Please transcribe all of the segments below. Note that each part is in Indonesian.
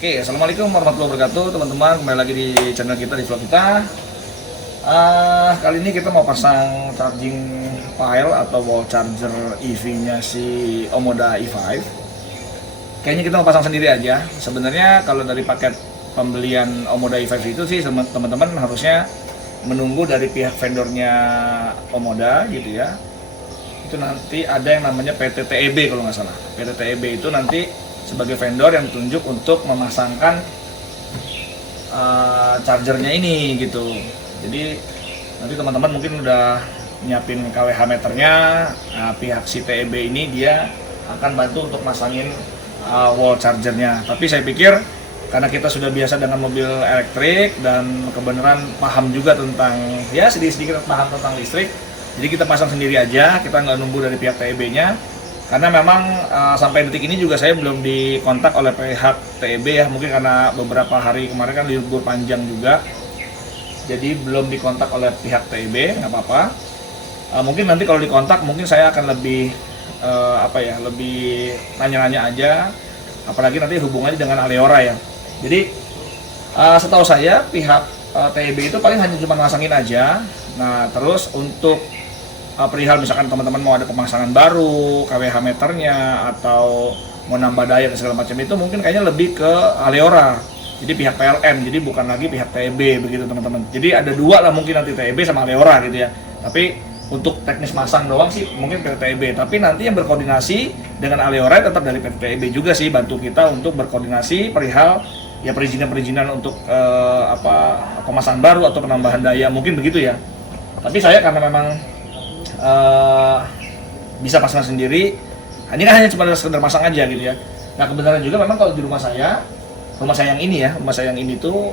Oke, assalamualaikum warahmatullahi wabarakatuh, teman-teman. Kembali lagi di channel kita, di vlog kita. Kali ini kita mau pasang charging pile atau wall charger EV-nya si Omoda i5. Kayaknya kita mau pasang sendiri aja. Sebenarnya kalau dari paket pembelian Omoda i5 itu sih teman-teman harusnya menunggu dari pihak vendornya Omoda gitu ya. Itu nanti ada yang namanya PT TEB kalau nggak salah. PT TEB itu nanti sebagai vendor yang ditunjuk untuk memasangkan chargernya ini gitu. Jadi nanti teman-teman mungkin udah nyiapin kWh meternya. Pihak si TEB ini dia akan bantu untuk masangin wall chargernya. Tapi saya pikir karena kita sudah biasa dengan mobil elektrik dan kebenaran paham juga tentang ya sedikit-sedikit paham tentang listrik, jadi kita pasang sendiri aja, kita nggak nunggu dari pihak TEB-nya. Karena memang sampai detik ini juga saya belum dikontak oleh pihak TEB ya, mungkin karena beberapa hari kemarin kan libur panjang juga, jadi belum dikontak oleh pihak TEB. Nggak apa-apa, mungkin nanti kalau dikontak mungkin saya akan lebih lebih nanya-nanya aja, apalagi nanti hubungannya dengan Aleora ya. Jadi setahu saya pihak TEB itu paling hanya cuma masangin aja. Nah terus untuk perihal misalkan teman-teman mau ada pemasangan baru, kWh meternya atau mau nambah daya dan segala macam itu mungkin kayaknya lebih ke Aleora. Jadi pihak PLN, jadi bukan lagi pihak TEB begitu teman-teman. Jadi ada dua lah mungkin nanti TEB sama Aleora gitu ya. Tapi untuk teknis masang doang sih mungkin PT TEB. Tapi nanti yang berkoordinasi dengan Aleora tetap dari PT TEB juga sih, bantu kita untuk berkoordinasi perihal ya perizinan untuk pemasangan baru atau penambahan daya mungkin begitu ya. Tapi saya karena memang bisa pasang sendiri, ini kan hanya cuma sekedar pasang aja gitu ya. Nah kebenaran juga memang kalau di rumah saya yang ini tuh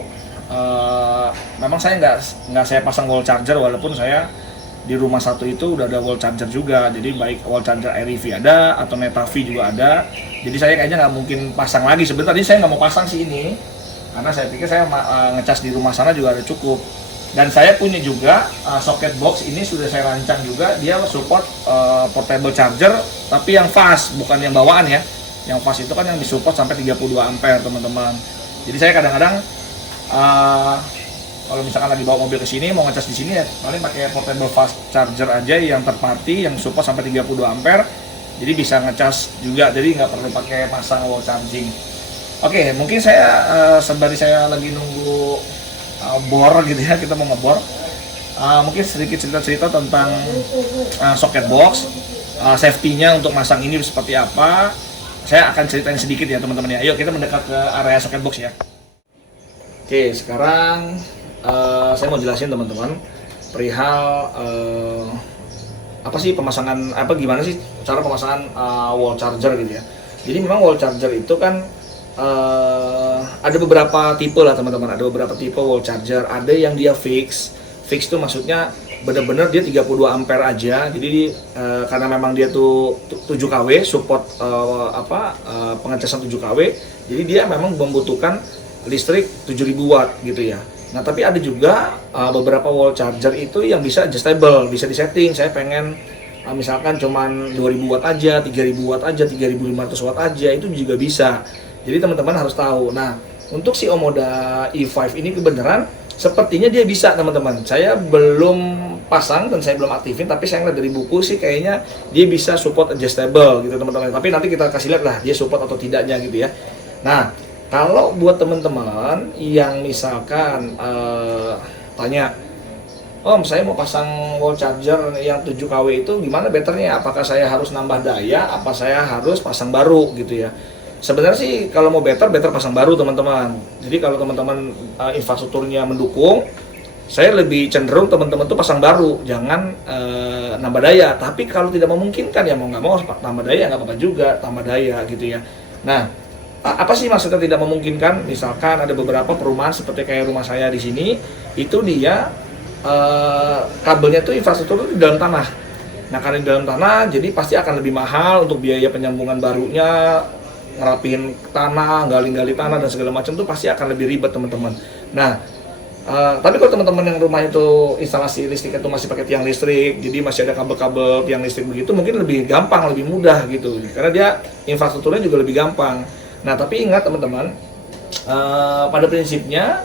memang saya nggak saya pasang wall charger, walaupun saya di rumah satu itu udah ada wall charger juga. Jadi baik wall charger AirEV ada atau Netavi juga ada. Jadi saya kayaknya nggak mungkin pasang lagi. Sebenarnya saya nggak mau pasang sih ini, karena saya pikir saya ngecas di rumah sana juga ada cukup. Dan saya punya juga socket box ini sudah saya rancang juga, dia support portable charger tapi yang fast, bukan yang bawaan ya. Yang fast itu kan yang disupport sampai 32 ampere teman-teman. Jadi saya kadang-kadang kalau misalkan lagi bawa mobil ke sini mau ngecas di sini ya paling pakai portable fast charger aja yang third party yang support sampai 32 ampere. Jadi bisa ngecas juga, jadi nggak perlu pakai pasang wall charging. Oke, mungkin saya sembari saya lagi nunggu bor gitu ya, kita mau ngebor, mungkin sedikit cerita-cerita tentang socket box, safety-nya untuk masang ini seperti apa. Saya akan ceritain sedikit ya teman-teman ya. Ayo kita mendekat ke area socket box ya. Oke, sekarang saya mau jelasin teman-teman perihal apa sih pemasangan, gimana sih cara pemasangan wall charger gitu ya. Jadi memang wall charger itu kan ada beberapa tipe lah teman-teman, ada beberapa tipe wall charger. Ada yang dia fix tuh maksudnya benar-benar dia 32 ampere aja. Jadi karena memang dia tuh 7 kW support pengecasan 7 kW, jadi dia memang membutuhkan listrik 7000 watt gitu ya. Nah tapi ada juga beberapa wall charger itu yang bisa adjustable, bisa disetting. Saya pengen misalkan cuman 2000 watt aja, 3000 watt aja, 3500 watt aja, itu juga bisa. Jadi teman-teman harus tahu. Nah, untuk si Omoda i5 ini kebenaran sepertinya dia bisa teman-teman. Saya belum pasang dan saya belum aktifin, tapi saya ngeliat dari buku sih kayaknya dia bisa support adjustable gitu teman-teman. Tapi nanti kita kasih lihat lah dia support atau tidaknya gitu ya. Nah, kalau buat teman-teman yang misalkan tanya, Om saya mau pasang wall charger yang 7 kW itu gimana betternya? Apakah saya harus nambah daya? Apa saya harus pasang baru gitu ya? Sebenarnya sih kalau mau better pasang baru teman-teman. Jadi kalau teman-teman infrastrukturnya mendukung, saya lebih cenderung teman-teman tuh pasang baru, jangan nambah daya. Tapi kalau tidak memungkinkan ya mau nggak mau tambah daya, nggak apa-apa juga tambah daya gitu ya. Nah apa sih maksudnya tidak memungkinkan? Misalkan ada beberapa perumahan seperti kayak rumah saya di sini, itu dia kabelnya tuh infrastruktur di dalam tanah. Nah karena di dalam tanah jadi pasti akan lebih mahal untuk biaya penyambungan barunya, ngerapihin tanah, gali-gali tanah dan segala macam tuh pasti akan lebih ribet teman-teman. Nah, tapi kalau teman-teman yang rumah itu instalasi listrik itu masih pakai tiang listrik, jadi masih ada kabel-kabel tiang listrik begitu, mungkin lebih gampang, lebih mudah gitu. Karena dia infrastrukturnya juga lebih gampang. Nah, tapi ingat teman-teman, pada prinsipnya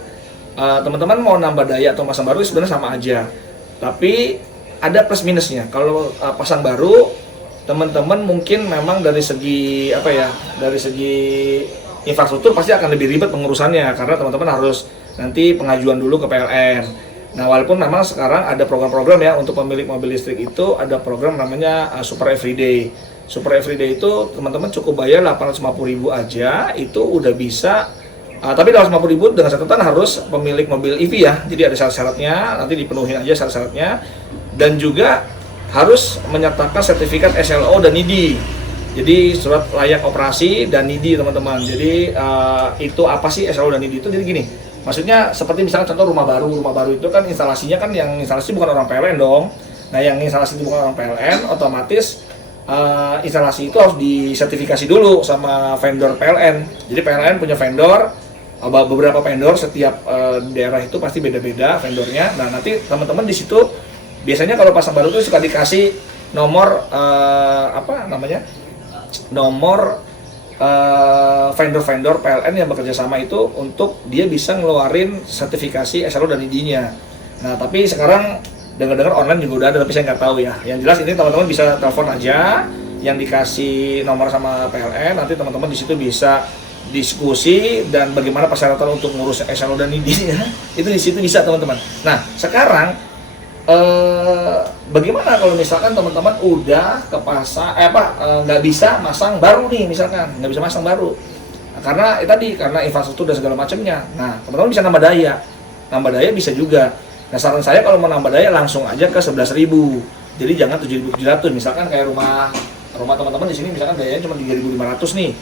teman-teman mau nambah daya atau pasang baru sebenarnya sama aja, tapi ada plus minusnya. Kalau pasang baru, teman-teman mungkin memang dari segi apa ya, dari segi infrastruktur pasti akan lebih ribet pengurusannya, karena teman-teman harus nanti pengajuan dulu ke PLN. Nah, walaupun memang sekarang ada program-program ya untuk pemilik mobil listrik, itu ada program namanya Super Everyday. Super Everyday itu teman-teman cukup bayar 850.000 aja, itu udah bisa. Tapi 850.000 dengan catatan harus pemilik mobil EV ya, jadi ada syarat-syaratnya, nanti dipenuhi aja syarat-syaratnya, dan juga harus menyertakan sertifikat SLO dan NIDI. Jadi surat layak operasi dan NIDI teman-teman. Jadi itu apa sih SLO dan NIDI itu? Jadi gini, maksudnya seperti misalnya contoh rumah baru itu kan instalasinya kan yang instalasi bukan orang PLN dong. Nah, yang instalasi itu bukan orang PLN, otomatis instalasi itu harus disertifikasi dulu sama vendor PLN. Jadi PLN punya vendor, beberapa vendor, setiap daerah itu pasti beda-beda vendornya. Nah, nanti teman-teman di situ biasanya kalau pasang baru itu suka dikasih nomor nomor vendor-vendor PLN yang bekerja sama itu untuk dia bisa ngeluarin sertifikasi SLO dan ID-nya. Nah, tapi sekarang dengar-dengar online juga udah ada, tapi saya nggak tahu ya. Yang jelas ini teman-teman bisa telepon aja yang dikasih nomor sama PLN, nanti teman-teman di situ bisa diskusi dan bagaimana persyaratan untuk ngurus SLO dan ID-nya. Itu di situ bisa teman-teman. Nah, sekarang bagaimana kalau misalkan teman-teman udah ke pasar nggak bisa masang baru nih, misalkan nggak bisa masang baru karena karena infrastruktur dan segala macamnya. Nah, teman-teman bisa nambah daya bisa juga. Nah, saran saya kalau mau nambah daya langsung aja ke 11.000, jadi jangan 7.700. Misalkan kayak rumah teman-teman di sini misalkan dayanya cuma 3.500 nih.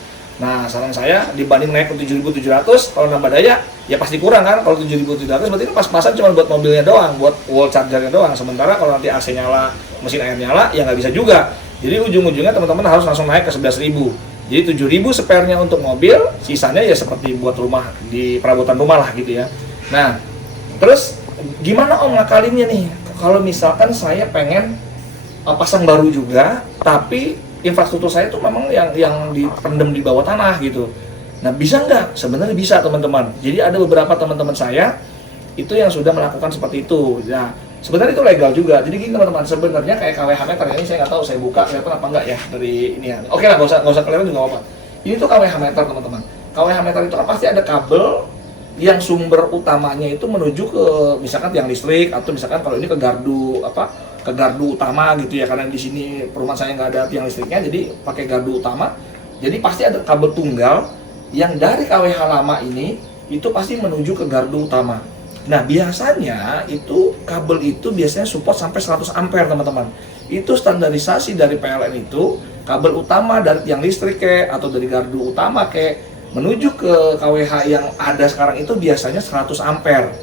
Nah, saran saya dibanding naik ke 7.700, kalau nambah daya ya pasti kurang kan. Kalau 7.700 berarti pas-pasan cuma buat mobilnya doang, buat wall chargernya doang. Sementara kalau nanti AC nyala, mesin air nyala, ya nggak bisa juga. Jadi ujung-ujungnya teman-teman harus langsung naik ke 11.000. Jadi 7.000 spare-nya untuk mobil, sisanya ya seperti buat rumah, di perabotan rumah lah gitu ya. Nah, terus gimana Om ngakalinnya nih? Kalau misalkan saya pengen pasang baru juga, tapi infrastruktur saya itu memang yang dipendam di bawah tanah gitu. Nah, bisa nggak? Sebenarnya bisa teman-teman. Jadi ada beberapa teman-teman saya itu yang sudah melakukan seperti itu. Nah, sebenarnya itu legal juga. Jadi gini teman-teman, sebenarnya kayak KWH meter ini saya nggak tahu, saya buka kelihatan apa enggak ya dari ini ya. Oke lah, nggak usah kelihatan juga apa. Ini tuh KWH meter teman-teman. KWH meter itu pasti ada kabel yang sumber utamanya itu menuju ke misalkan tiang listrik, atau misalkan kalau ini ke gardu utama gitu ya, karena di sini perumahan saya nggak ada tiang listriknya, jadi pakai gardu utama. Jadi pasti ada kabel tunggal yang dari KWH lama ini itu pasti menuju ke gardu utama. Nah, biasanya itu kabel itu biasanya support sampai 100 ampere teman-teman. Itu standarisasi dari PLN itu, kabel utama dari tiang listrik atau dari gardu utama menuju ke KWH yang ada sekarang itu biasanya 100 ampere.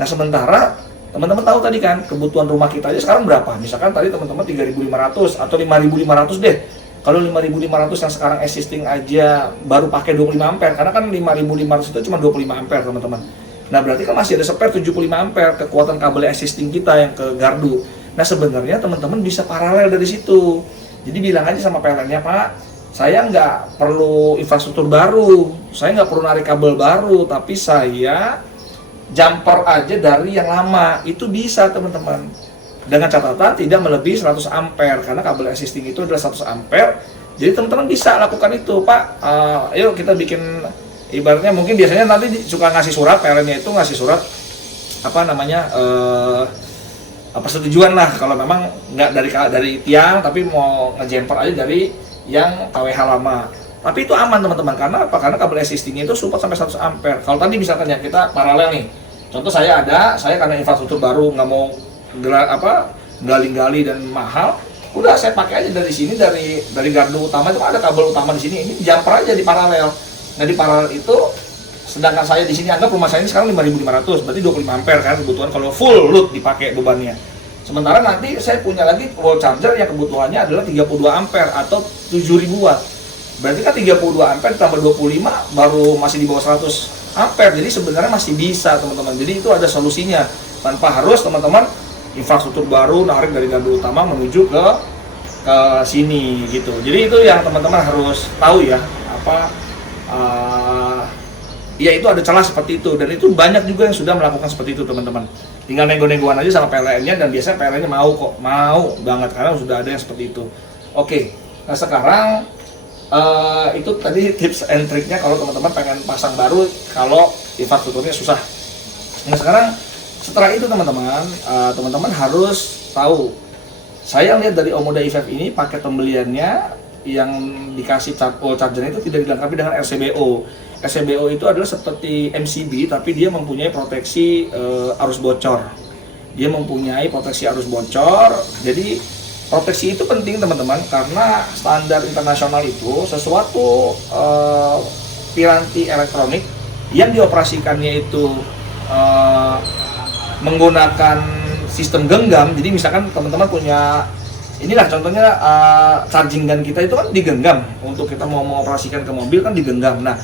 Nah, sementara teman-teman tahu tadi kan kebutuhan rumah kita aja sekarang berapa? Misalkan tadi teman-teman 3.500 atau 5.500 deh. Kalau 5.500 yang sekarang existing aja baru pakai 25 ampere, karena kan 5.500 itu cuma 25 ampere teman-teman. Nah, berarti kan masih ada spare 75 ampere kekuatan kabel existing kita yang ke gardu. Nah, sebenarnya teman-teman bisa paralel dari situ. Jadi bilang aja sama PLN-nya, Pak, saya nggak perlu infrastruktur baru, saya nggak perlu narik kabel baru, tapi saya jumper aja dari yang lama. Itu bisa teman-teman, dengan catatan tidak melebihi 100 ampere, karena kabel existing itu adalah 100 ampere. Jadi teman-teman bisa lakukan itu, Pak. Ayo kita bikin, ibaratnya mungkin biasanya nanti suka ngasih surat, PLN-nya itu ngasih surat persetujuan lah kalau memang nggak dari tiang, tapi mau ngejumper aja dari yang KWH lama. Tapi itu aman teman-teman, karena apa? Karena kabel existing itu support sampai 100 ampere. Kalau tadi misalkan ya kita paralel nih, contoh saya karena infrastruktur baru nggak mau gali-gali dan mahal, udah saya pakai aja dari sini, dari gardu utama itu ada kabel utama di sini, ini jumper aja di paralel. Nah, di paralel itu, sedangkan saya di sini anggap rumah saya ini sekarang 5.500, berarti 25 ampere kan kebutuhan kalau full load dipakai bebannya. Sementara nanti saya punya lagi wall charger yang kebutuhannya adalah 32 ampere atau 7.000 watt. Berarti kan 32 ampere tambah 25 baru masih di bawah 100 ampere. Jadi sebenarnya masih bisa teman-teman. Jadi itu ada solusinya, tanpa harus teman-teman infrastruktur baru narik dari gardu utama menuju ke sini gitu. Jadi itu yang teman-teman harus tahu ya, ya itu ada celah seperti itu, dan itu banyak juga yang sudah melakukan seperti itu teman-teman. Tinggal nego-negoan aja sama PLN-nya, dan biasanya PLN-nya mau kok, mau banget karena sudah ada yang seperti itu. Oke, nah sekarang itu tadi tips and triknya kalau teman-teman pengen pasang baru kalau infrastrukturnya susah. Nah sekarang setelah itu teman-teman, teman-teman harus tahu. Saya lihat dari Omoda E5 ini paket pembeliannya yang dikasih wall charger itu tidak dilengkapi dengan RCBO. RCBO itu adalah seperti MCB, tapi dia mempunyai proteksi arus bocor. Dia mempunyai proteksi arus bocor. Jadi proteksi itu penting teman-teman, karena standar internasional itu sesuatu piranti elektronik yang dioperasikannya itu menggunakan sistem genggam. Jadi misalkan teman-teman punya, inilah contohnya charging gun kita itu kan digenggam, untuk kita mau mengoperasikan ke mobil kan digenggam. Nah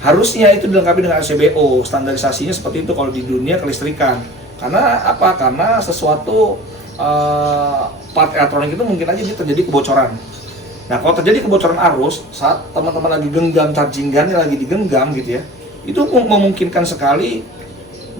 harusnya itu dilengkapi dengan RCBO, standarisasinya seperti itu kalau di dunia kelistrikan. Karena apa? Karena sesuatu part elektronik itu mungkin aja terjadi kebocoran. Nah kalau terjadi kebocoran arus saat teman-teman lagi genggam charging gunnya lagi digenggam gitu ya, itu memungkinkan sekali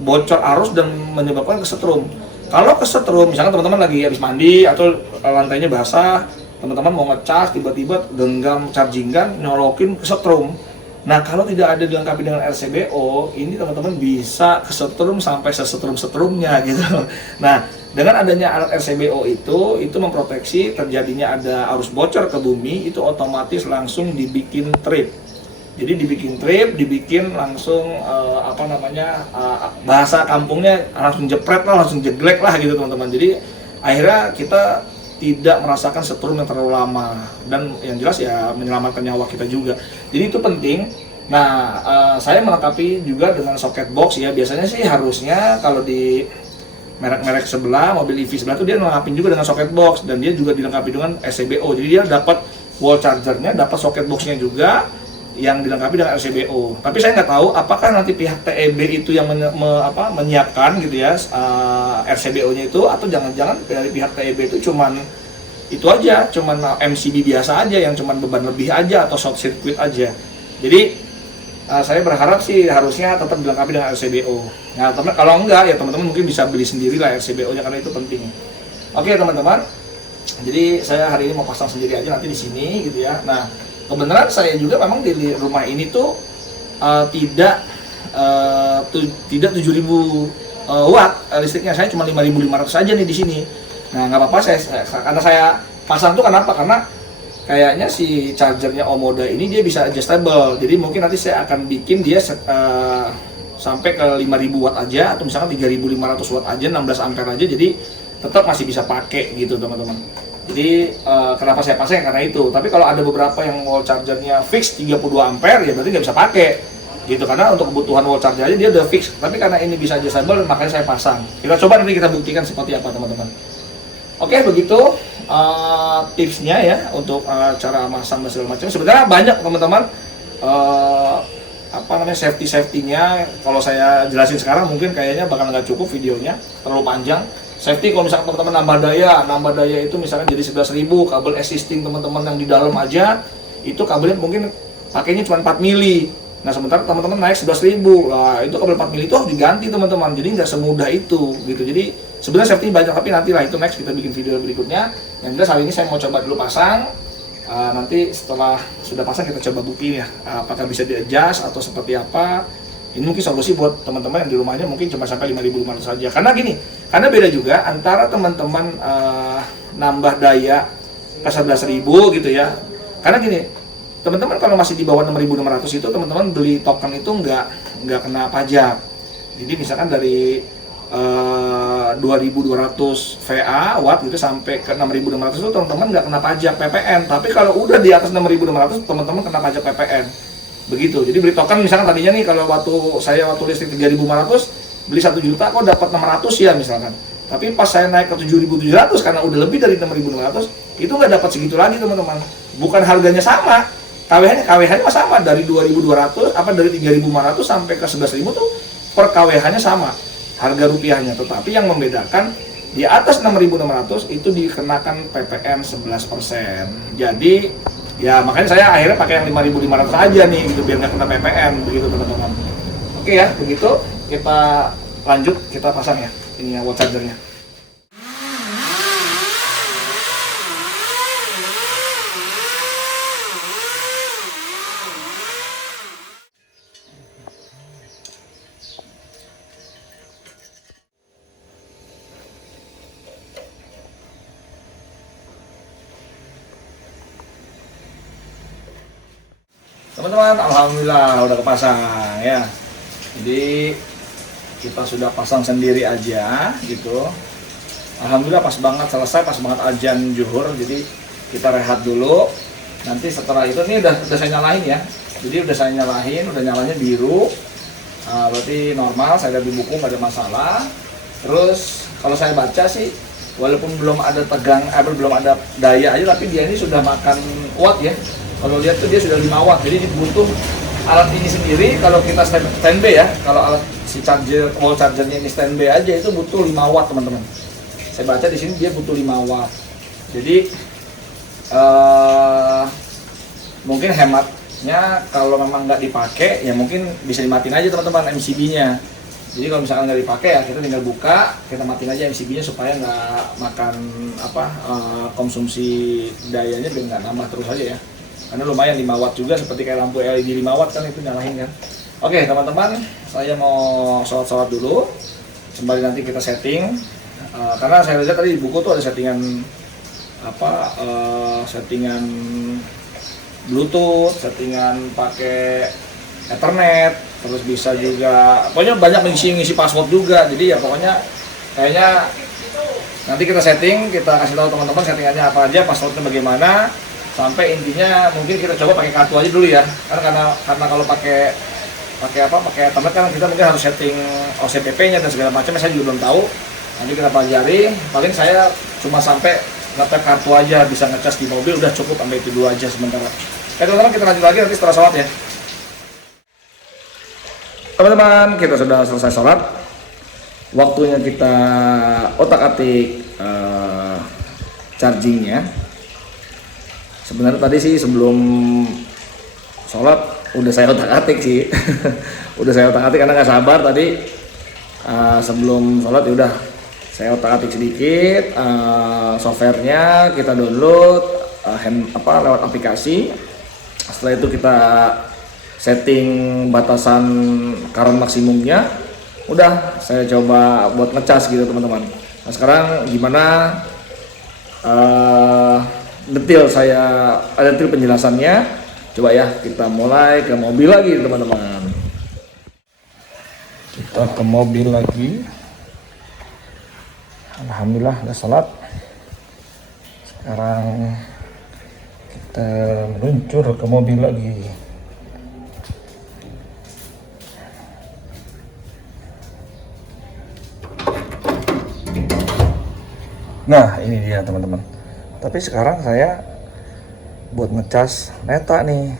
bocor arus dan menyebabkan kesetrum. Kalau kesetrum, misalkan teman-teman lagi habis mandi atau lantainya basah, teman-teman mau ngecas, tiba-tiba genggam charging gun, nyolokin kesetrum. Nah kalau tidak ada dilengkapi dengan RCBO, ini teman-teman bisa kesetrum sampai sesetrum-setrumnya gitu. Nah dengan adanya alat RCBO itu memproteksi terjadinya ada arus bocor ke bumi, itu otomatis langsung dibikin trip. Jadi dibikin trip, dibikin langsung bahasa kampungnya langsung jepret lah, langsung jeglek lah gitu teman-teman. Jadi akhirnya kita tidak merasakan setrum yang terlalu lama, dan yang jelas ya menyelamatkan nyawa kita juga. Jadi itu penting. Nah saya melengkapi juga dengan socket box ya. Biasanya sih harusnya kalau di merek-merek sebelah, mobil EV sebelah tuh dia melengkapi juga dengan socket box, dan dia juga dilengkapi dengan RCBO. Jadi dia dapat wall chargernya, dapat socket boxnya juga yang dilengkapi dengan RCBO. Tapi saya nggak tahu apakah nanti pihak TEB itu yang menyiapkan gitu ya RCBO-nya itu, atau jangan-jangan dari pihak TEB itu cuman itu aja, cuman MCB biasa aja yang cuman beban lebih aja atau short circuit aja. Jadi saya berharap sih harusnya tetap dilengkapi dengan RCBO. Nah teman, kalau enggak ya teman-teman mungkin bisa beli sendiri lah RCBO-nya, karena itu penting. Oke teman-teman, jadi saya hari ini mau pasang sendiri aja nanti di sini gitu ya. Nah kebenaran saya juga memang di rumah ini tuh tidak 7.000 watt listriknya, saya cuma 5.500 saja nih di sini. Nah nggak apa-apa, karena saya pasang tuh kenapa? Karena kayaknya si chargernya Omoda ini dia bisa adjustable. Jadi mungkin nanti saya akan bikin dia sampai ke 5.000 watt aja, atau misalkan 3.500 watt aja, 16 ampere aja. Jadi tetap masih bisa pakai gitu teman-teman. Jadi kenapa saya pasang karena itu. Tapi kalau ada beberapa yang wall chargernya fix 32 ampere ya berarti nggak bisa pakai gitu, karena untuk kebutuhan wall charger aja dia udah fix. Tapi karena ini bisa adjustable makanya saya pasang. Kita coba nanti kita buktikan seperti apa teman-teman. Oke begitu tipsnya ya untuk cara masang dan segala macam. Sebenarnya banyak teman-teman safety-nya. Kalau saya jelasin sekarang mungkin kayaknya bakal nggak cukup videonya, terlalu panjang. Safety kalau misalkan teman-teman nambah daya itu misalkan jadi 11.000, kabel existing teman-teman yang di dalam aja itu kabelnya mungkin pakainya cuma 4 mili. Nah sementara teman-teman naik 11.000, lah itu kabel 4 mili itu harus diganti teman-teman. Jadi nggak semudah itu gitu. Jadi sebenarnya safety banyak, tapi nanti lah itu next kita bikin video berikutnya. Yang jelas hari ini saya mau coba dulu pasang. Nanti setelah sudah pasang kita coba buktiin ya, apakah bisa di-adjust atau seperti apa. Ini mungkin solusi buat teman-teman yang di rumahnya mungkin cuma sampai 5.500 saja. Karena gini, karena beda juga antara teman-teman nambah daya ke 11.000 gitu ya. Karena gini, teman-teman kalau masih di bawah 6.600 itu teman-teman beli token itu nggak kena pajak. Jadi misalkan dari 2.200 VA watt gitu sampai ke 6.600 itu teman-teman nggak kena pajak PPN. Tapi kalau udah di atas 6.600 teman-teman kena pajak PPN. Begitu. Jadi beli token misalkan tadinya nih kalau waktu listrik 3.500 beli 1 juta kok dapat 600 ya misalkan. Tapi pas saya naik ke 7.700 karena udah lebih dari 6.600 itu nggak dapat segitu lagi teman-teman. Bukan harganya sama, KWH-nya sama dari 2.200 dari 3.500 sampai ke 11.000 tuh per KWH-nya sama harga rupiahnya. Tetapi yang membedakan di atas 6.600 itu dikenakan PPN 11%. Jadi ya makanya saya akhirnya pakai yang 5.500 aja nih gitu biar nggak kena PPN begitu teman-teman. Oke ya, begitu kita lanjut, kita pasang ya ini ya wall chargernya. Teman-teman, alhamdulillah udah kepasang ya. Jadi kita sudah pasang sendiri aja gitu. Alhamdulillah pas banget selesai, pas banget azan zuhur. Jadi kita rehat dulu. Nanti setelah itu nih udah saya nyalain ya. Jadi udah saya nyalain, udah nyalanya biru. Berarti normal, saya lihat di buku nggak ada masalah. Terus kalau saya baca sih, walaupun belum ada belum ada daya aja, tapi dia ini sudah makan watt ya. Kalau lihat tuh dia sudah 5 watt, jadi butuh alat ini sendiri. Kalau kita standby ya, kalau alat si wall chargernya ini standby aja itu butuh 5 watt teman-teman. Saya baca di sini dia butuh 5 watt. Jadi mungkin hematnya kalau memang nggak dipakai ya mungkin bisa dimatiin aja teman-teman MCB-nya. Jadi kalau misalkan nggak dipakai ya kita tinggal buka, kita matiin aja MCB-nya supaya nggak makan konsumsi dayanya biar nggak nambah terus aja ya. Karena lumayan 5 watt juga, seperti kayak lampu LED 5 watt kan itu nyalain kan. Oke teman-teman, saya mau sholat dulu. Sembari nanti kita setting. Karena saya lihat tadi di buku tuh ada settingan settingan Bluetooth, settingan pakai Ethernet, terus bisa juga, pokoknya banyak ngisi password juga. Jadi ya pokoknya kayaknya nanti kita setting, kita kasih tahu teman-teman settingannya apa aja, passwordnya bagaimana. Sampai intinya mungkin kita coba pakai kartu aja dulu ya, karena kalau pakai Ethernet kan kita mungkin harus setting OCPP-nya dan segala macam, saya juga belum tahu. Nanti kita pelajari. Paling saya cuma sampai ngetap kartu aja, bisa ngecas di mobil, udah cukup sampai itu dulu aja sementara. Oke teman-teman, kita lanjut lagi nanti setelah sholat ya. Teman-teman, kita sudah selesai sholat. Waktunya kita otak-atik chargingnya. Sebenarnya tadi sih sebelum sholat udah saya otak-atik sih. Udah saya otak-atik karena nggak sabar tadi. Sebelum sholat ya udah saya otak-atik sedikit. Softwarenya kita download lewat aplikasi. Setelah itu kita setting batasan current maksimumnya. Udah saya coba buat ngecas gitu teman-teman. Nah sekarang gimana detail penjelasannya, coba ya kita mulai ke mobil lagi teman-teman. Kita ke mobil lagi. Alhamdulillah udah sholat. Sekarang kita meluncur ke mobil lagi. Nah ini dia teman-teman. Tapi sekarang saya buat ngecas Neta nih.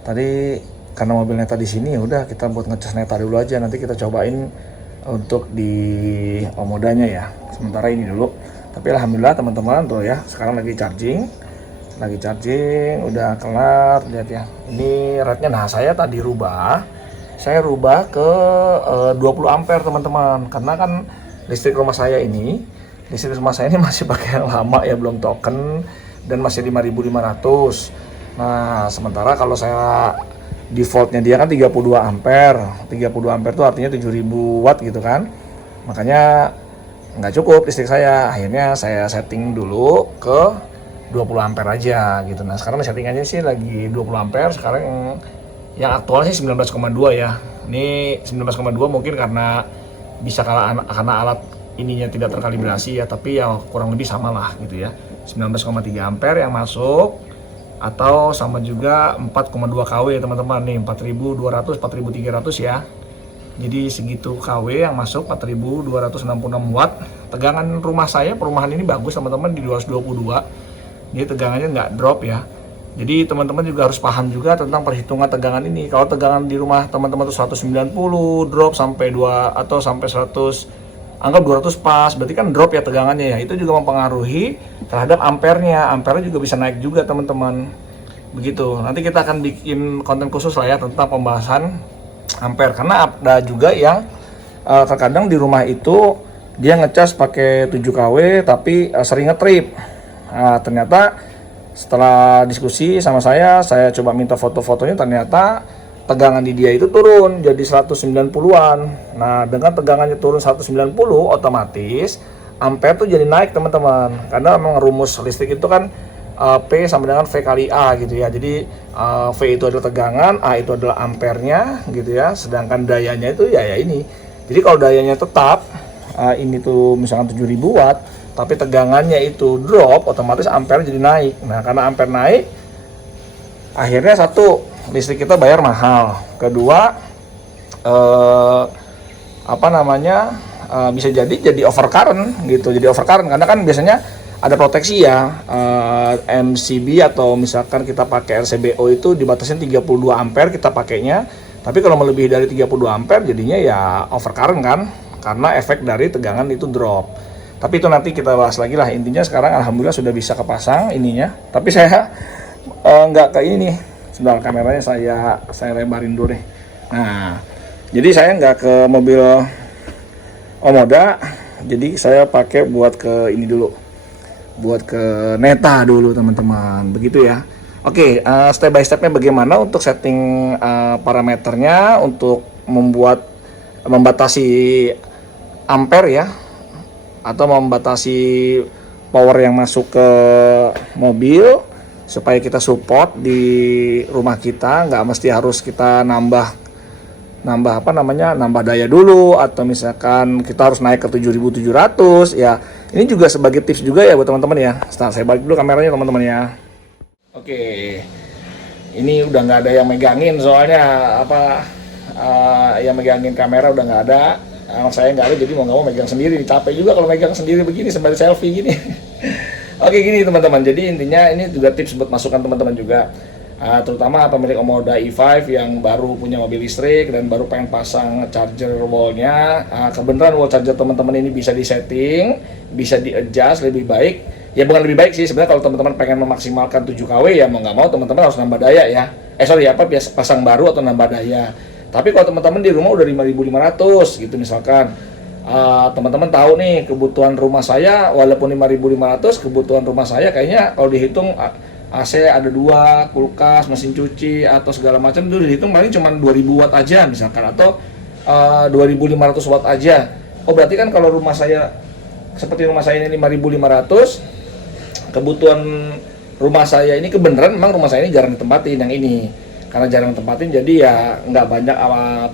Tadi karena mobil Neta di sini, udah kita buat ngecas Neta dulu aja. Nanti kita cobain untuk di Omodanya ya. Sementara ini dulu. Tapi alhamdulillah teman-teman tuh ya, sekarang lagi charging, udah kelar. Lihat ya. Ini rate-nya. Nah saya tadi saya rubah ke 20 ampere teman-teman. Karena kan listrik rumah saya ini masih pakai yang lama ya, belum token, dan masih 5.500. Nah sementara kalau saya defaultnya dia kan 32 ampere itu artinya 7.000 watt gitu kan, makanya nggak cukup listrik saya. Akhirnya saya setting dulu ke 20 ampere aja gitu. Nah sekarang settingannya sih lagi 20 ampere. Sekarang yang aktual sih 19,2 ya. Ini 19,2 mungkin karena karena alat ininya tidak terkalibrasi ya, tapi ya kurang lebih sama lah gitu ya. 19,3 ampere yang masuk, atau sama juga 4,2 kW teman-teman nih, 4.200 4.300 ya. Jadi segitu kW yang masuk, 4.266 watt. Tegangan rumah saya, perumahan ini bagus teman-teman, di 222. Jadi tegangannya nggak drop ya. Jadi teman-teman juga harus paham juga tentang perhitungan tegangan ini. Kalau tegangan di rumah teman-teman tuh 190 drop sampai 2 atau sampai 100, anggap 200 pas, berarti kan drop ya tegangannya ya. Itu juga mempengaruhi terhadap ampernya. Ampernya juga bisa naik juga teman-teman. Begitu. Nanti kita akan bikin konten khusus lah ya tentang pembahasan ampere. Karena ada juga yang terkadang di rumah itu dia ngecas pakai 7 kW tapi sering ngetrip. Nah, ternyata setelah diskusi sama saya coba minta foto-fotonya, ternyata tegangan di dia itu turun jadi 190-an. Nah, dengan tegangannya turun 190, otomatis ampere tuh jadi naik teman-teman. Karena memang rumus listrik itu kan P sama dengan V kali A gitu ya. Jadi V itu adalah tegangan, A itu adalah ampernya gitu ya. Sedangkan dayanya itu ya ini. Jadi kalau dayanya tetap ini tuh misalkan 7000 watt, tapi tegangannya itu drop, otomatis ampere jadi naik. Nah, karena ampere naik, akhirnya satu, listrik kita bayar mahal. Kedua, bisa jadi overcurrent gitu. Jadi overcurrent karena kan biasanya ada proteksi ya, MCB atau misalkan kita pakai RCBO itu dibatasin 32 ampere kita pakainya. Tapi kalau melebihi dari 32 ampere jadinya ya overcurrent kan, karena efek dari tegangan itu drop. Tapi itu nanti kita bahas lagi lah. Intinya sekarang alhamdulillah sudah bisa kepasang ininya. Tapi saya nggak ke ini nih. Sebentar, kameranya saya lebarin dulu deh. Nah, jadi saya nggak ke mobil Omoda. Jadi saya pakai buat ke ini dulu. Buat ke Neta dulu teman-teman. Begitu ya. Oke, step by stepnya bagaimana untuk setting parameternya untuk membatasi ampere ya, atau membatasi power yang masuk ke mobil supaya kita support di rumah kita, nggak mesti harus kita nambah daya dulu, atau misalkan kita harus naik ke 7700 ya. Ini juga sebagai tips juga ya buat teman-teman ya. Setelah saya balik dulu kameranya teman-teman ya. Oke, ini udah nggak ada yang megangin soalnya yang megangin kamera udah nggak ada. Saya nggak ada, jadi mau nggak mau megang sendiri. Capek juga kalau megang sendiri begini sembari selfie gini. Oke, gini teman-teman, jadi intinya ini juga tips buat masukan teman-teman juga, terutama pemilik Omoda E5 yang baru punya mobil listrik dan baru pengen pasang charger wallnya. Kebenaran wall charger teman-teman ini bisa disetting, bisa di-adjust lebih baik. Ya bukan lebih baik sih, sebenarnya kalau teman-teman pengen memaksimalkan 7 kW ya mau nggak mau teman-teman harus nambah daya ya. Pasang baru atau nambah daya. Tapi kalau teman-teman di rumah udah 5500 gitu misalkan, teman-teman tahu nih kebutuhan rumah saya, walaupun 5500, kebutuhan rumah saya kayaknya kalau dihitung AC ada 2, kulkas, mesin cuci atau segala macam itu dihitung paling cuma 2000 watt aja misalkan, atau 2500 watt aja. Oh berarti kan kalau rumah saya seperti rumah saya ini 5500, kebutuhan rumah saya ini kebenaran memang rumah saya ini jarang ditempatin yang ini. Karena jarang tempatin jadi ya nggak banyak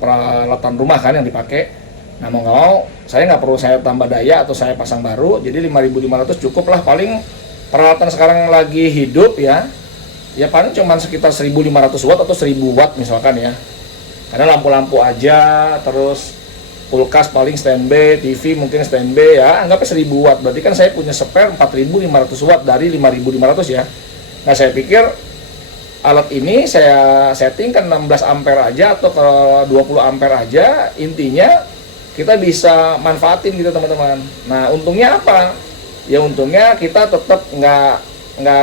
peralatan rumah kan yang dipakai. Nah mau nggak mau saya nggak perlu saya tambah daya atau saya pasang baru, jadi 5500 cukup lah. Paling peralatan sekarang lagi hidup ya paling cuma sekitar 1500 watt atau 1000 watt misalkan ya, karena lampu-lampu aja, terus kulkas paling standby, TV mungkin standby ya, anggapnya 1000 watt. Berarti kan saya punya spare 4500 watt dari 5500 ya. Nah saya pikir alat ini saya setting kan 16 ampere aja atau ke 20 ampere aja, intinya kita bisa manfaatin gitu teman-teman. Nah untungnya apa? Ya untungnya kita tetap nggak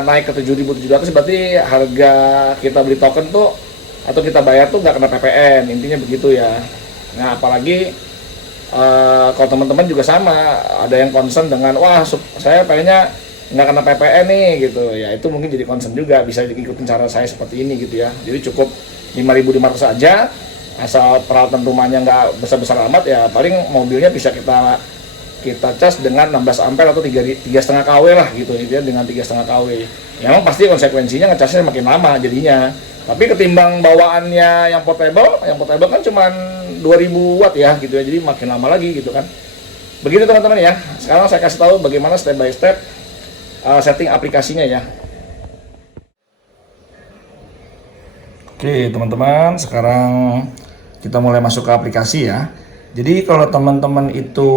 naik ke 7700, berarti harga kita beli token tuh atau kita bayar tuh nggak kena PPN, intinya begitu ya. Nah apalagi kalau teman-teman juga sama, ada yang concern dengan wah saya pengennya nggak kena PPN nih gitu ya, itu mungkin jadi concern juga, bisa ikutin cara saya seperti ini gitu ya. Jadi cukup 5500 saja, asal peralatan rumahnya nggak besar-besar amat ya, paling mobilnya bisa kita cas dengan 16 ampere atau 3,5 kW lah gitu ya, dengan 3,5 kW. Ya memang pasti konsekuensinya ngecasnya makin lama jadinya. Tapi ketimbang bawaannya yang portable kan cuma 2000 watt ya gitu ya, jadi makin lama lagi gitu kan. Begitu teman-teman ya. Sekarang saya kasih tahu bagaimana step by step setting aplikasinya ya. Oke teman-teman, sekarang kita mulai masuk ke aplikasi ya. Jadi kalau teman-teman itu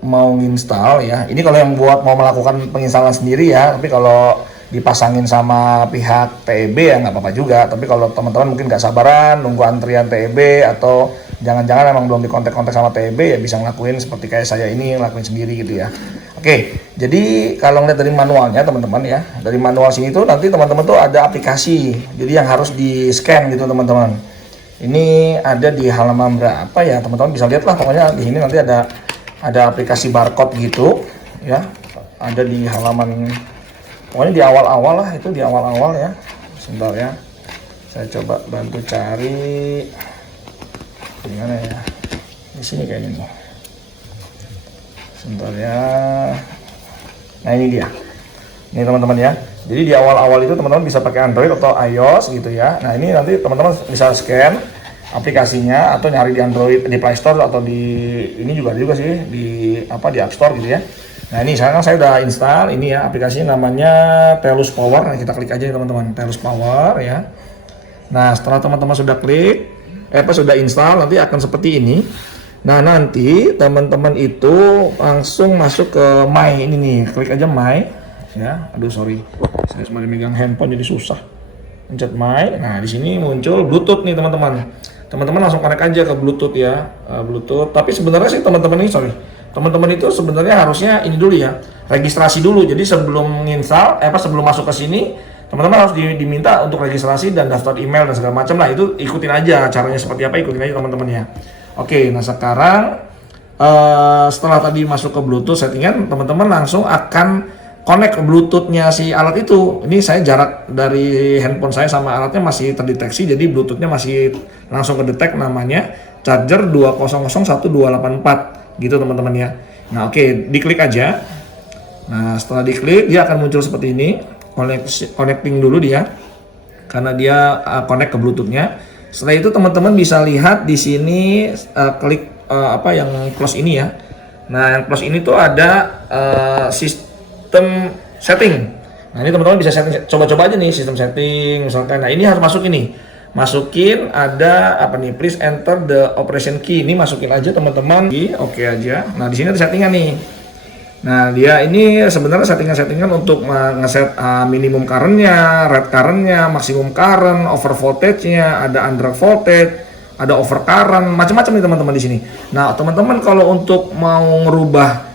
mau install ya, ini kalau yang mau melakukan penginstalan sendiri ya, tapi kalau dipasangin sama pihak TEB ya nggak apa-apa juga. Tapi kalau teman-teman mungkin nggak sabaran nunggu antrian TEB, atau jangan-jangan emang belum dikontak-kontak sama TEB, ya bisa ngelakuin seperti kayak saya ini, ngelakuin sendiri gitu ya. Oke, jadi kalau ngeliat dari manualnya teman-teman ya, dari manual sini tuh nanti teman-teman tuh ada aplikasi, jadi yang harus di scan gitu teman-teman. Ini ada di halaman berapa ya, teman-teman bisa lihat lah, pokoknya di sini nanti ada aplikasi barcode gitu ya, ada di halaman, pokoknya di awal-awal lah, itu di awal-awal ya. Sebentar ya, saya coba bantu cari di mana ya, di sini kayaknya nih. Sebentar ya. Nah ini dia. Ini teman-teman ya. Jadi di awal-awal itu teman-teman bisa pakai Android atau iOS gitu ya. Nah ini nanti teman-teman bisa scan aplikasinya atau nyari di Android, di Play Store atau di ini juga ada juga sih di di App Store gitu ya. Nah ini sekarang saya udah install ini ya, aplikasinya namanya Telus Power. Nah, kita klik aja teman-teman, Telus Power ya. Nah setelah teman-teman sudah klik, sudah install, nanti akan seperti ini. Nah nanti teman-teman itu langsung masuk ke My ini nih, klik aja My ya. Aduh sorry, saya cuma megang handphone jadi susah. Pencet My. Nah di sini muncul Bluetooth nih teman-teman. Teman-teman langsung connect aja ke Bluetooth ya, Bluetooth. Tapi sebenarnya sih teman-teman itu sebenarnya harusnya ini dulu ya, registrasi dulu. Jadi sebelum install, sebelum masuk ke sini, teman-teman harus diminta untuk registrasi dan daftar email dan segala macam lah. Itu ikutin aja caranya seperti apa, ikutin aja teman-teman ya. Oke, nah sekarang setelah tadi masuk ke Bluetooth settingan, teman-teman langsung akan connect ke Bluetooth-nya si alat itu. Ini saya jarak dari handphone saya sama alatnya masih terdeteksi, jadi Bluetooth-nya masih langsung kedetek, namanya charger 2001284 gitu teman-teman ya. Nah oke, diklik aja. Nah setelah diklik dia akan muncul seperti ini, connecting dulu dia, karena dia connect ke Bluetooth-nya. Setelah itu teman-teman bisa lihat di sini, klik yang plus ini ya. Nah yang plus ini tuh ada sistem setting. Nah ini teman-teman bisa setting, coba-coba aja nih sistem setting misalkan. Nah ini harus masukin ada please enter the operation key. Ini masukin aja teman-teman. Oke aja. Nah di sini ada settingan nih. Nah dia ini sebenarnya settingan untuk ngeset minimum current-nya, rate current-nya, maksimum current, over voltage-nya, ada under voltage, ada over current, macam-macam nih teman-teman di sini. Nah teman-teman kalau untuk mau ngerubah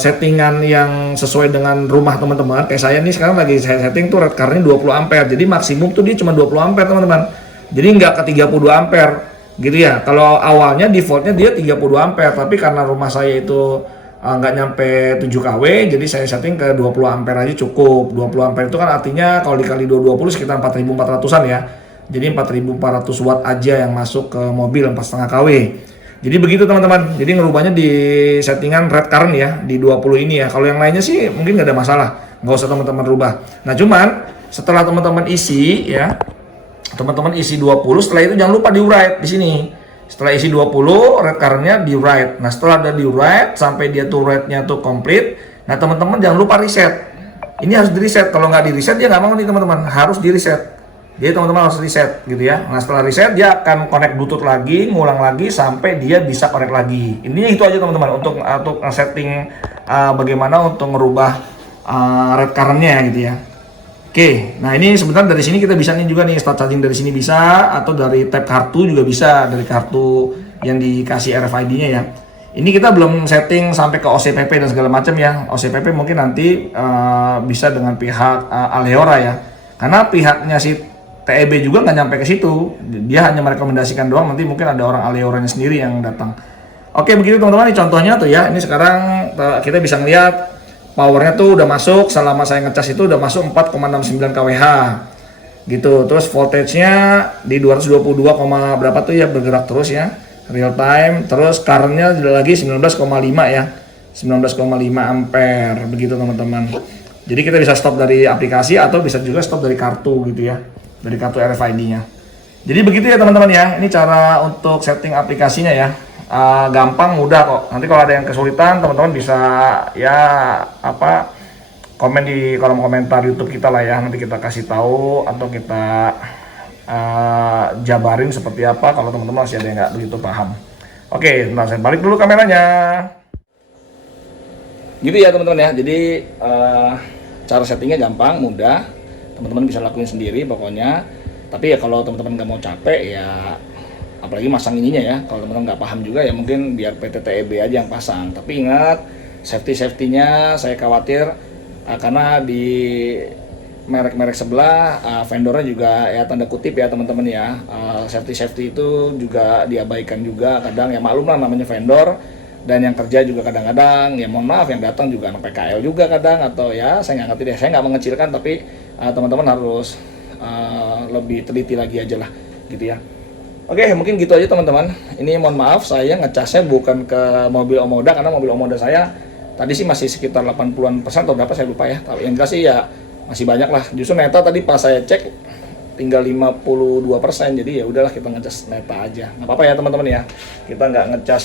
settingan yang sesuai dengan rumah teman-teman, kayak saya nih sekarang lagi saya setting tuh rate current-nya 20 ampere, jadi maksimum tuh dia cuma 20 ampere teman-teman, jadi nggak ke 32 ampere gitu ya. Kalau awalnya defaultnya dia 32 ampere, tapi karena rumah saya itu nggak nyampe 7 kW, jadi saya setting ke 20 ampere aja cukup. 20 ampere itu kan artinya kalau dikali 220 sekitar 4400-an ya, jadi 4400 watt aja yang masuk ke mobil 4,5 kW. Jadi begitu teman-teman, jadi ngerubahnya di settingan rate current ya, di 20 ini ya. Kalau yang lainnya sih mungkin nggak ada masalah, nggak usah teman-teman rubah. Nah cuman setelah teman-teman isi ya, teman-teman isi 20, setelah itu jangan lupa di write di sini. Setelah isi 20, rate current-nya di write. Nah setelah ada di write sampai dia tuh rate-nya tuh complete, nah teman-teman jangan lupa reset. Ini harus di reset, kalau nggak di reset dia nggak mau nih teman-teman, harus di reset. Jadi teman-teman harus reset gitu ya. Nah setelah reset dia akan connect Bluetooth lagi, ngulang lagi sampai dia bisa connect lagi. Intinya itu aja teman-teman untuk setting bagaimana untuk merubah rate current-nya gitu ya. Oke, nah ini sebenarnya dari sini kita bisa nih juga nih start charging dari sini bisa, atau dari tab kartu juga bisa, dari kartu yang dikasih RFID-nya ya. Ini kita belum setting sampai ke OCPP dan segala macam ya. OCPP mungkin nanti bisa dengan pihak Aleora ya, karena pihaknya si TEB juga nggak nyampe ke situ. Dia hanya merekomendasikan doang, nanti mungkin ada orang Aleoranya sendiri yang datang. Oke begitu teman-teman, ini contohnya tuh ya. Ini sekarang kita bisa ngeliat powernya tuh udah masuk, selama saya ngecas itu udah masuk 4,69 kWh gitu. Terus voltage-nya di 222, berapa tuh ya, bergerak terus ya, real time. Terus current-nya lagi 19,5 ya, 19,5 ampere begitu teman-teman. Jadi kita bisa stop dari aplikasi atau bisa juga stop dari kartu gitu ya, dari kartu RFID-nya. Jadi begitu ya teman-teman ya, ini cara untuk setting aplikasinya ya. Gampang, mudah kok. Nanti kalau ada yang kesulitan teman-teman bisa ya komen di kolom komentar YouTube kita lah ya, nanti kita kasih tahu atau kita jabarin seperti apa kalau teman-teman masih ada yang nggak begitu paham. Oke, nah saya balik dulu kameranya. Gitu ya teman-teman ya, jadi cara settingnya gampang, mudah, teman-teman bisa lakuin sendiri pokoknya. Tapi ya kalau teman-teman nggak mau capek ya, apalagi masang ininya ya, kalau teman-teman nggak paham juga ya mungkin biar PT TEB aja yang pasang. Tapi ingat safety-nya saya khawatir karena di merek-merek sebelah, vendornya juga ya tanda kutip ya teman-teman ya, safety itu juga diabaikan juga kadang, ya maklum lah namanya vendor, dan yang kerja juga kadang-kadang ya mohon maaf yang datang juga anak PKL juga kadang, atau ya saya nggak ngerti deh, saya nggak mengecilkan, tapi teman-teman harus lebih teliti lagi aja lah gitu ya. Oke, mungkin gitu aja teman-teman. Ini mohon maaf saya ngecasnya bukan ke mobil Omoda, karena mobil Omoda saya tadi sih masih sekitar 80% atau berapa saya lupa ya. Tapi yang jelas sih ya masih banyak lah. Justru Neta tadi pas saya cek tinggal 52%. Jadi ya udahlah kita ngecas Neta aja. Nggak apa-apa ya teman-teman ya. Kita nggak ngecas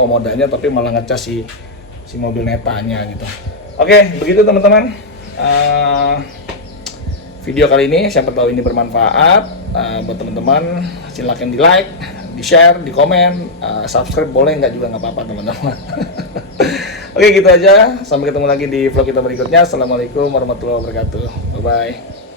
Omodanya, tapi malah ngecas si mobil Netanya gitu. Oke, begitu teman-teman. Video kali ini siapa tahu ini bermanfaat buat teman-teman. Silakan di like, di share, di komen, subscribe boleh nggak juga nggak apa-apa teman-teman. Oke gitu aja, sampai ketemu lagi di vlog kita berikutnya. Assalamualaikum warahmatullahi wabarakatuh, bye bye.